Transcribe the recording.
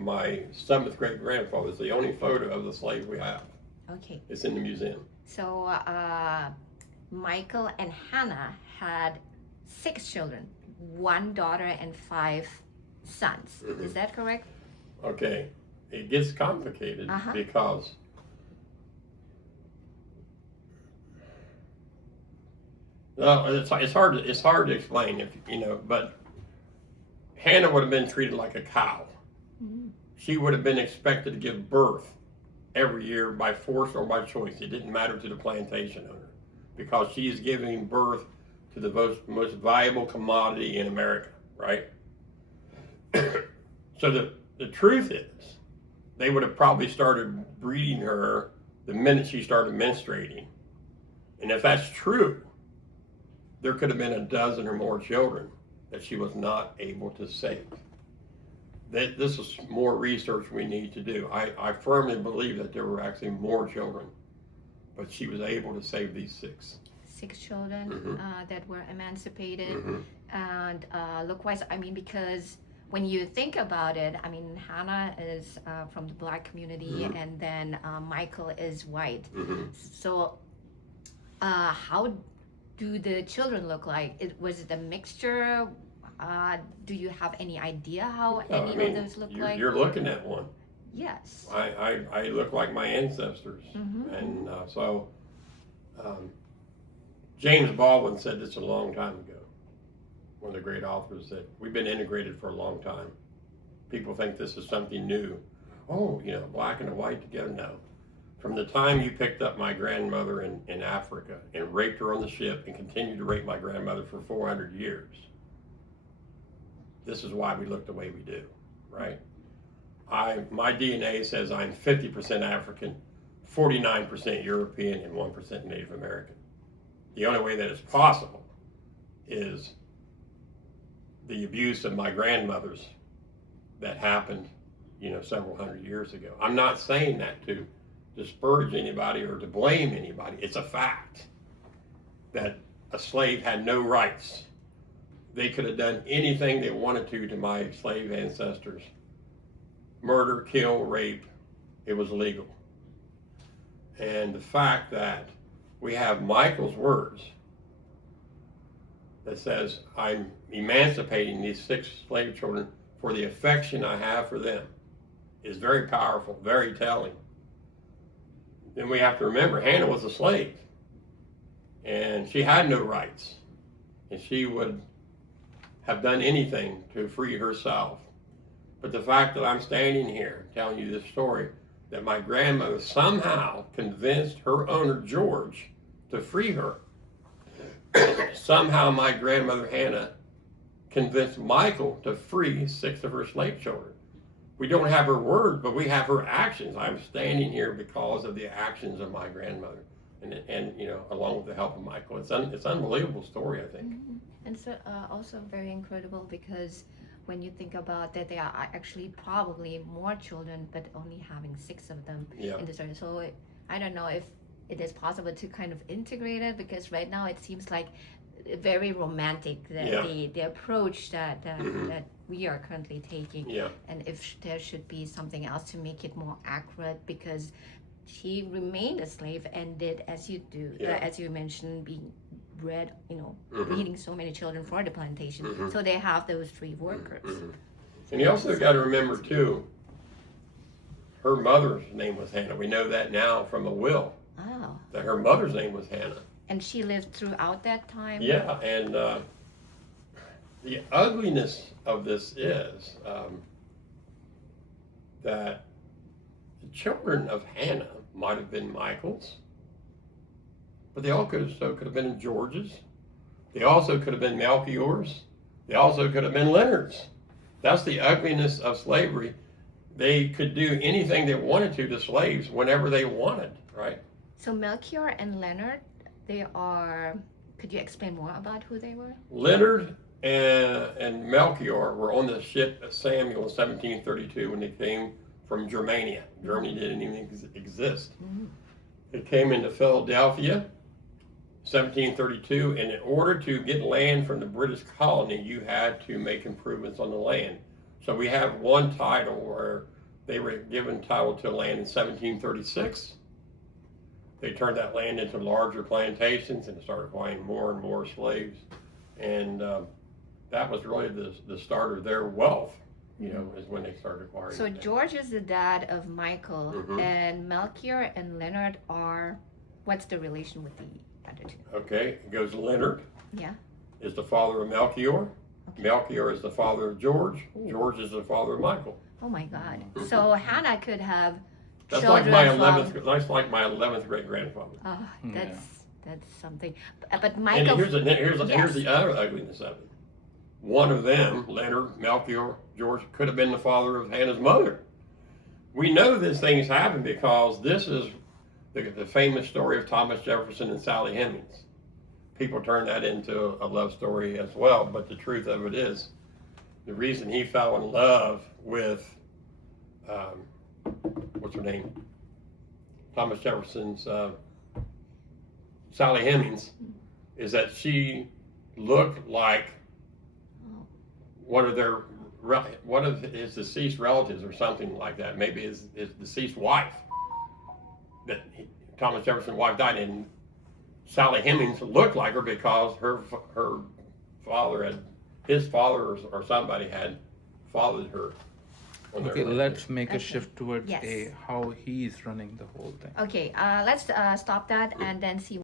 My seventh great grandfather is the only photo of the slave we have. Okay. It's in the museum. So Michael and Hannah had 6 children, 1 daughter and 5 sons. Mhm. Is that correct? Okay, it gets complicated because no, it's hard to explain if you know, but Hannah would have been treated like a cow. Mm-hmm. She would have been expected to give birth every year by force or by choice. It didn't matter to the plantation owner because she is giving birth to the most valuable commodity in America, right? So the truth is, they would have probably started breeding her the minute she started menstruating. And if that's true, there could have been a dozen or more children that she was not able to save. This is more research we need to do. I firmly believe that there were actually more children, but she was able to save these 6. 6 children that were emancipated. Mm-hmm. And look-wise, I mean, because when you think about it, I mean, Hannah is from the black community, and then Michael is white. So how do the children look like? Was it a mixture? Do you have any idea how any of those look like? You're looking at one. Yes. I look like my ancestors. And so James Baldwin said this a long time ago. One of the great authors said, we've been integrated for a long time. People think this is something new. Oh, you know, black and white together. No. From the time you picked up my grandmother in Africa and raped her on the ship and continued to rape my grandmother for 400 years, this is why we look the way we do, right? My DNA says I'm 50% African, 49% European, and 1% Native American. The only way that it's possible is the abuse of my grandmothers that happened, you know, several hundred years ago. I'm not saying that to disparage anybody or to blame anybody. It's a fact that a slave had no rights. They could have done anything they wanted to my slave ancestors. Murder, kill, rape, it was legal. And the fact that we have Michael's words that says, I'm emancipating these 6 slave children for the affection I have for them is very powerful, very telling. Then we have to remember Hannah was a slave and she had no rights, and she would have done anything to free herself. But the fact that I'm standing here telling you this story, that my grandmother somehow convinced her owner George to free her. Somehow my grandmother Hannah convinced Michael to free 6 of her slave children. We don't have her words, but we have her actions. I'm standing here because of the actions of my grandmother, and you know, along with the help of Michael. It's an unbelievable story, I think. And so also very incredible, because when you think about that, there are actually probably more children, but only having 6 of them in the story. So I don't know if it is possible to kind of integrate it, because right now it seems like very romantic, the approach that that we are currently taking. And if there should be something else to make it more accurate, because she remained a slave and did as you do, as you mentioned, being bred, you know, breeding so many children for the plantation. So they have those 3 workers. And you also got to remember too, her mother's name was Hannah. We know that now from a will. Oh. That her mother's name was Hannah. And she lived throughout that time? Yeah, and the ugliness of this is that the children of Hannah might have been Michael's, but they all could have been George's. They also could have been Melchior's. They also could have been Leonard's. That's the ugliness of slavery. They could do anything they wanted to slaves whenever they wanted, right? So Melchior and Leonard, they are, could you explain more about who they were? Leonard and Melchior were on the ship Samuel in 1732 when they came from Germania. Germany didn't even exist. They came into Philadelphia 1732, and in order to get land from the British colony, you had to make improvements on the land. So we have one title where they were given title to land in 1736. They turned that land into larger plantations and started acquiring more and more slaves. And that was really the start of their wealth, is when they started acquiring. So George is the dad of Michael, and Melchior and Leonard are, what's the relation with the other two? Okay, it goes Leonard. Yeah. Is the father of Melchior. Okay. Melchior is the father of George. Ooh. George is the father of Michael. Oh my God. So Hannah could have That's children like my from. 11th. That's like my 11th great grandfather. Oh, that's something. But And Michael. here's Yes. the other ugliness of it. One of them, Leonard, Melchior, George, could have been the father of Hannah's mother. We know these things happen because this is the famous story of Thomas Jefferson and Sally Hemings. People turn that into a love story as well, but the truth of it is, the reason he fell in love with, what's her name? Thomas Jefferson's Sally Hemings, is that she looked like one of his deceased relatives or something like that. Maybe his deceased wife. Thomas Jefferson's wife died, and Sally Hemings looked like her because her father his father or somebody had fathered her. Okay, let's make a Okay. shift towards Yes. how he's running the whole thing. Okay, let's stop that and then see